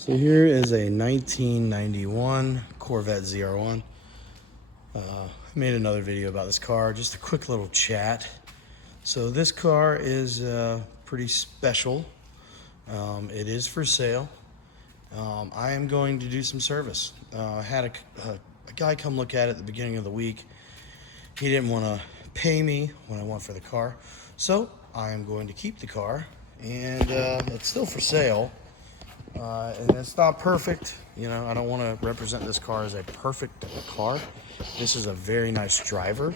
So here is a 1991 Corvette ZR1. I made another video about this car, just a quick little chat. So this car is pretty special. It is for sale. I am going to do some service. I had a guy come look at it at the beginning of the week. He didn't want to pay me what I want for the car, so I am going to keep the car, and it's still for sale. And it's not perfect, you know. I don't want to represent this car as a perfect car. This is a very nice driver.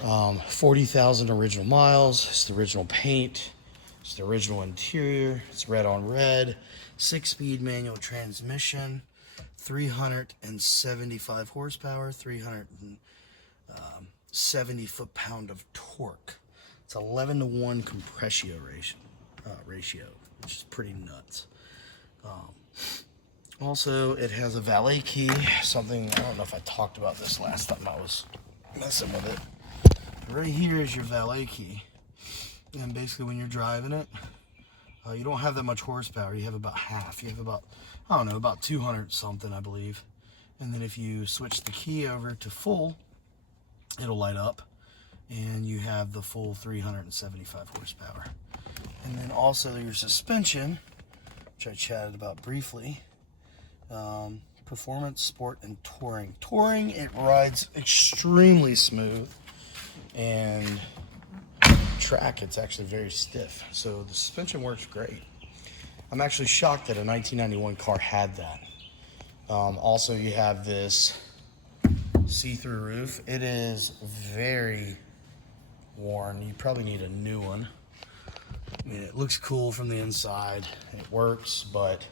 40,000 original miles. It's the original paint. It's the original interior. It's red on red. 6-speed manual transmission. 375 horsepower. 370 foot-pound of torque. It's 11-to-1 compression ratio, which is pretty nuts. Also, it has a valet key, something, I don't know if I talked about this last time I was messing with it. Right here is your valet key, and basically when you're driving it, you don't have that much horsepower. You have about half. You have about, I don't know, about 200 something, I believe. And then if you switch the key over to full, it'll light up, and you have the full 375 horsepower. And then also your suspension, which I chatted about briefly. Performance, sport, and touring. Touring, it rides extremely smooth, and track, it's actually very stiff. So the suspension works great. I'm actually shocked that a 1991 car had that. Also, you have this see-through roof. It is very worn. You probably need a new one. I mean, it looks cool from the inside. It works, but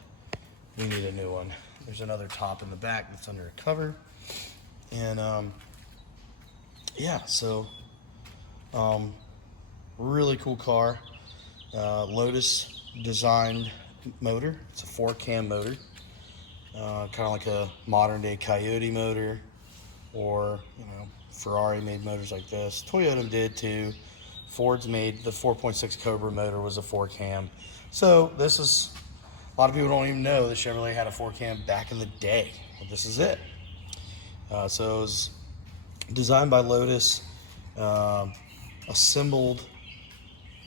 we need a new one. There's another top in the back that's under a cover. And yeah, so really cool car. Lotus designed motor. It's a 4-cam motor. Kind of like a modern day Coyote motor, or, you know, Ferrari made motors like this. Toyota did too. Ford's made the 4.6 Cobra motor was a 4-cam. So this is, a lot of people don't even know that Chevrolet had a 4-cam back in the day. Well, this is it. So it was designed by Lotus, assembled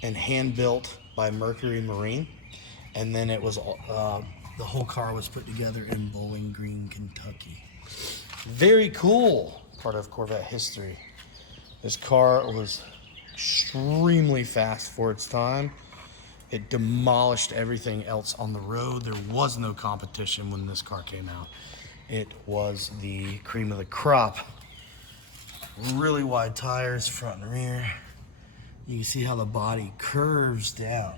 and hand built by Mercury Marine, and then it was the whole car was put together in Bowling Green, Kentucky. Very cool part of Corvette history. This car was extremely fast for its time. It demolished everything else on the road. There was no competition when this car came out. It was the cream of the crop. Really wide tires, front and rear. You can see how the body curves down.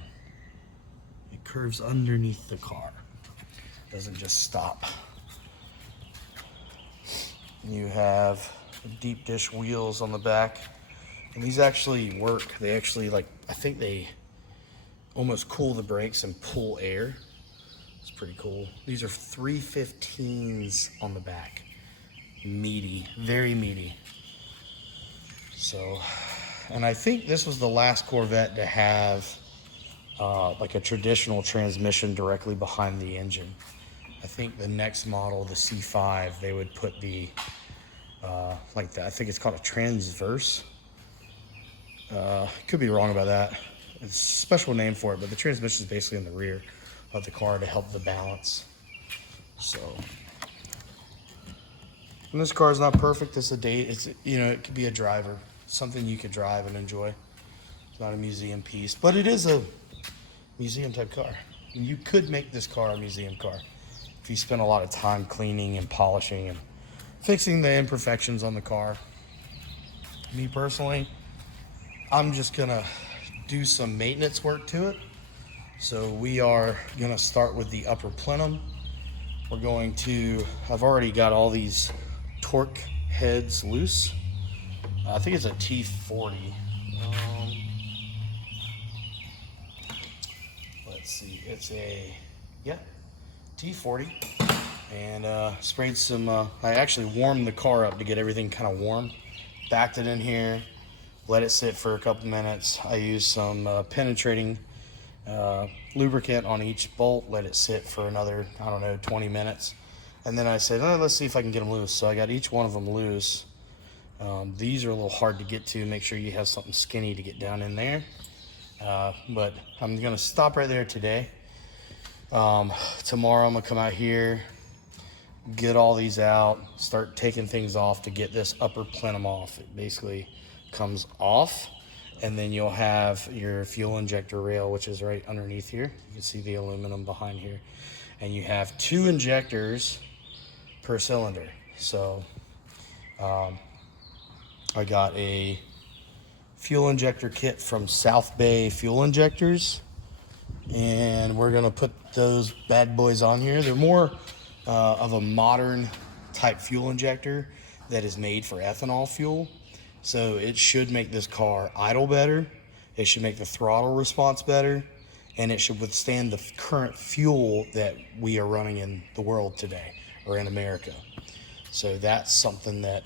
It curves underneath the car. It doesn't just stop. You have deep dish wheels on the back. And these actually work. They actually, like, I think they almost cool the brakes and pull air. It's pretty cool. These are 315s on the back. Meaty, very meaty. So, and I think this was the last Corvette to have like a traditional transmission directly behind the engine. I think the next model, the C5, they would put the, like that. I think it's called a transverse. Could be wrong about that. It's a special name for it, but the transmission is basically in the rear of the car to help the balance. So, and this car is not perfect. It's a date. It's, you know, it could be a driver, something you could drive and enjoy. It's not a museum piece, but it is a museum type car. You could make this car a museum car if you spend a lot of time cleaning and polishing and fixing the imperfections on the car. Me personally, I'm just gonna do some maintenance work to it. So we are gonna start with the upper plenum. We're going to, I've already got all these torque heads loose. I think it's a T40. Let's see, it's a, yeah, T40. And sprayed some, I actually warmed the car up to get everything kind of warm. Backed it in here. Let it sit for a couple minutes. I used some penetrating lubricant on each bolt, let it sit for another, I don't know, 20 minutes. And then I said, oh, let's see if I can get them loose. So I got each one of them loose. These are a little hard to get to. Make sure you have something skinny to get down in there. But I'm gonna stop right there today. Tomorrow I'm gonna come out here, get all these out, start taking things off to get this upper plenum off. It basically comes off, and then you'll have your fuel injector rail, which is right underneath here. You can see the aluminum behind here. And you have 2 injectors per cylinder. So I got a fuel injector kit from South Bay Fuel Injectors, and we're gonna put those bad boys on here. They're more of a modern type fuel injector that is made for ethanol fuel. So it should make this car idle better. It should make the throttle response better, and it should withstand the current fuel that we are running in the world today, or in America. So that's something that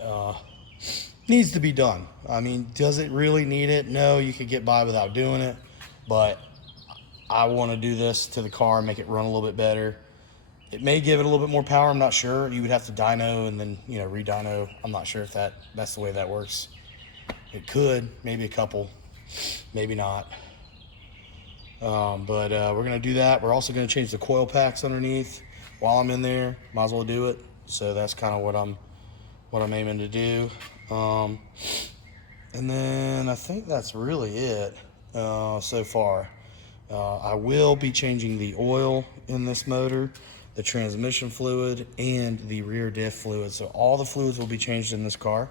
needs to be done. I mean, does it really need it? No, you could get by without doing it, but I want to do this to the car, make it run a little bit better. It may give it a little bit more power, I'm not sure. You would have to dyno and then, you know, re-dyno. I'm not sure if that's the way that works. It could, maybe a couple, maybe not. But we're gonna do that. We're also gonna change the coil packs underneath while I'm in there. Might as well do it. So that's kind of what I'm aiming to do. And then I think that's really it so far. I will be changing the oil in this motor, the transmission fluid, and the rear diff fluid. So all the fluids will be changed in this car.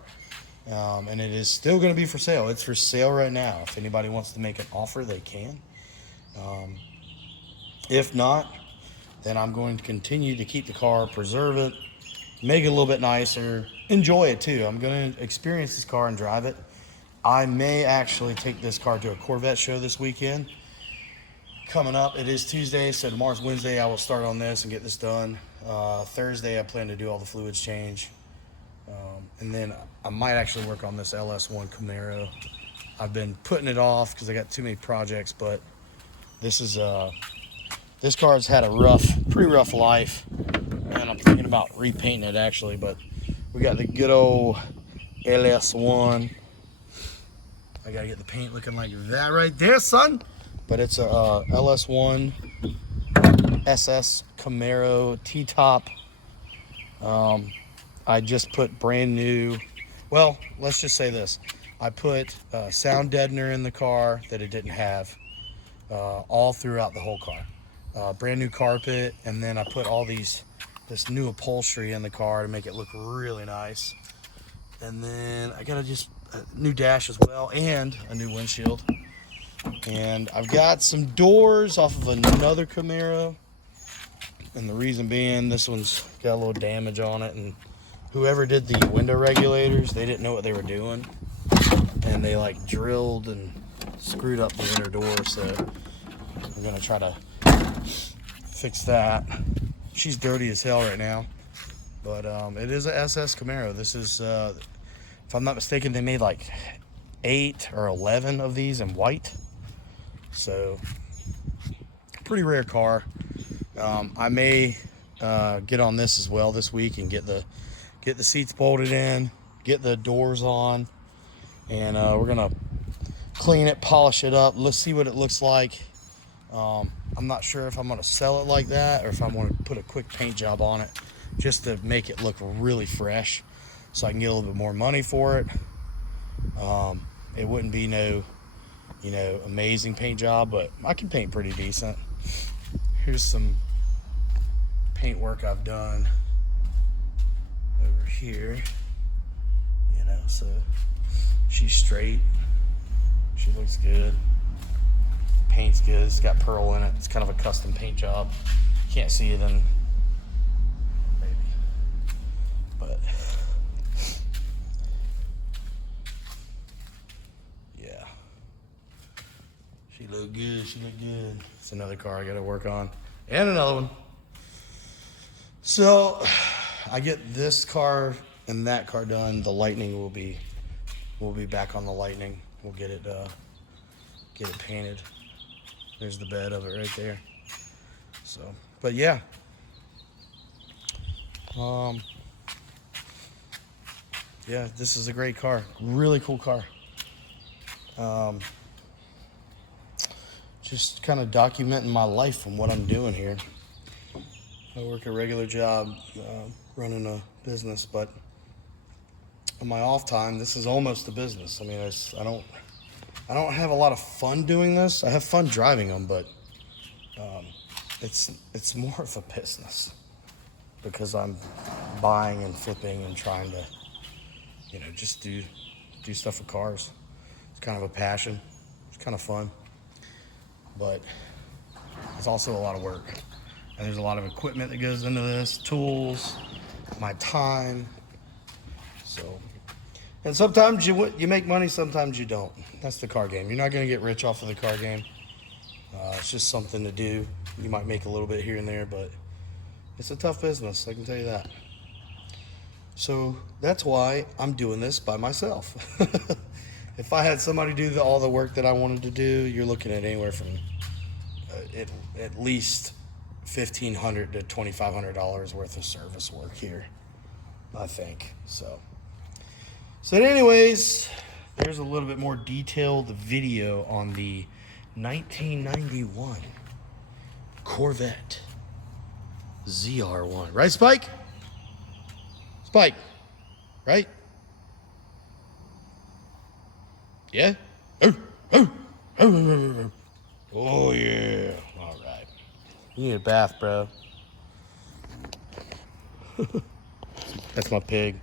And it is still going to be for sale. It's for sale right now. If anybody wants to make an offer, they can. If not, then I'm going to continue to keep the car, preserve it, make it a little bit nicer, enjoy it too. I'm going to experience this car and drive it. I may actually take this car to a Corvette show this weekend. Coming up, it is Tuesday, so tomorrow's Wednesday. I will start on this and get this done. Thursday, I plan to do all the fluids change. And then I might actually work on this LS1 Camaro. I've been putting it off because I got too many projects, but this car has had a pretty rough life, and I'm thinking about repainting it actually. But we got the good old LS1. I gotta get the paint looking like that right there, son. But it's a LS1 SS Camaro T-top. I just put brand new, well, let's just say this. I put sound deadener in the car that it didn't have all throughout the whole car. Brand new carpet, and then I put all this new upholstery in the car to make it look really nice. And then I got a new dash as well, and a new windshield. And I've got some doors off of another Camaro. And the reason being, this one's got a little damage on it, and whoever did the window regulators, they didn't know what they were doing, and they like drilled and screwed up the inner door. So we're gonna try to fix that. She's dirty as hell right now, but it is a SS Camaro. This is, if I'm not mistaken, they made like 8 or 11 of these in white. So pretty rare car. I may get on this as well this week and get the seats bolted in, get the doors on, and we're gonna clean it, polish it up. Let's see what it looks like. I'm not sure if I'm gonna sell it like that or if I'm gonna put a quick paint job on it just to make it look really fresh, so I can get a little bit more money for it. It wouldn't be no, amazing paint job, but I can paint pretty decent. Here's some paint work I've done over here, so she's straight, she looks good, paint's good, it's got pearl in it, it's kind of a custom paint job. Can't see it in, maybe, but yeah, she looked good, It's another car I gotta work on, and another one. So I get this car and that car done. The Lightning will be back on the Lightning. We'll get it painted. There's the bed of it right there. So, but yeah. Yeah, this is a great car. Really cool car. Just kind of documenting my life and what I'm doing here. I work a regular job running a business, but on my off time, this is almost a business. I mean, I don't have a lot of fun doing this. I have fun driving them, but it's more of a business because I'm buying and flipping and trying to, just do stuff with cars. It's kind of a passion. It's kind of fun, but it's also a lot of work. And there's a lot of equipment that goes into this, tools, my time. So, and sometimes you make money, sometimes you don't. That's the car game. You're not going to get rich off of the car game. It's just something to do. You might make a little bit here and there, but it's a tough business, I can tell you that. So that's why I'm doing this by myself. If I had somebody do all the work that I wanted to do, you're looking at anywhere from at least $1,500 to $2,500 worth of service work here, I think. So anyways, there's a little bit more detailed video on the 1991 Corvette ZR1. Right, Spike? Spike, right? Yeah? Oh, yeah. All right. You need a bath, bro. That's my pig.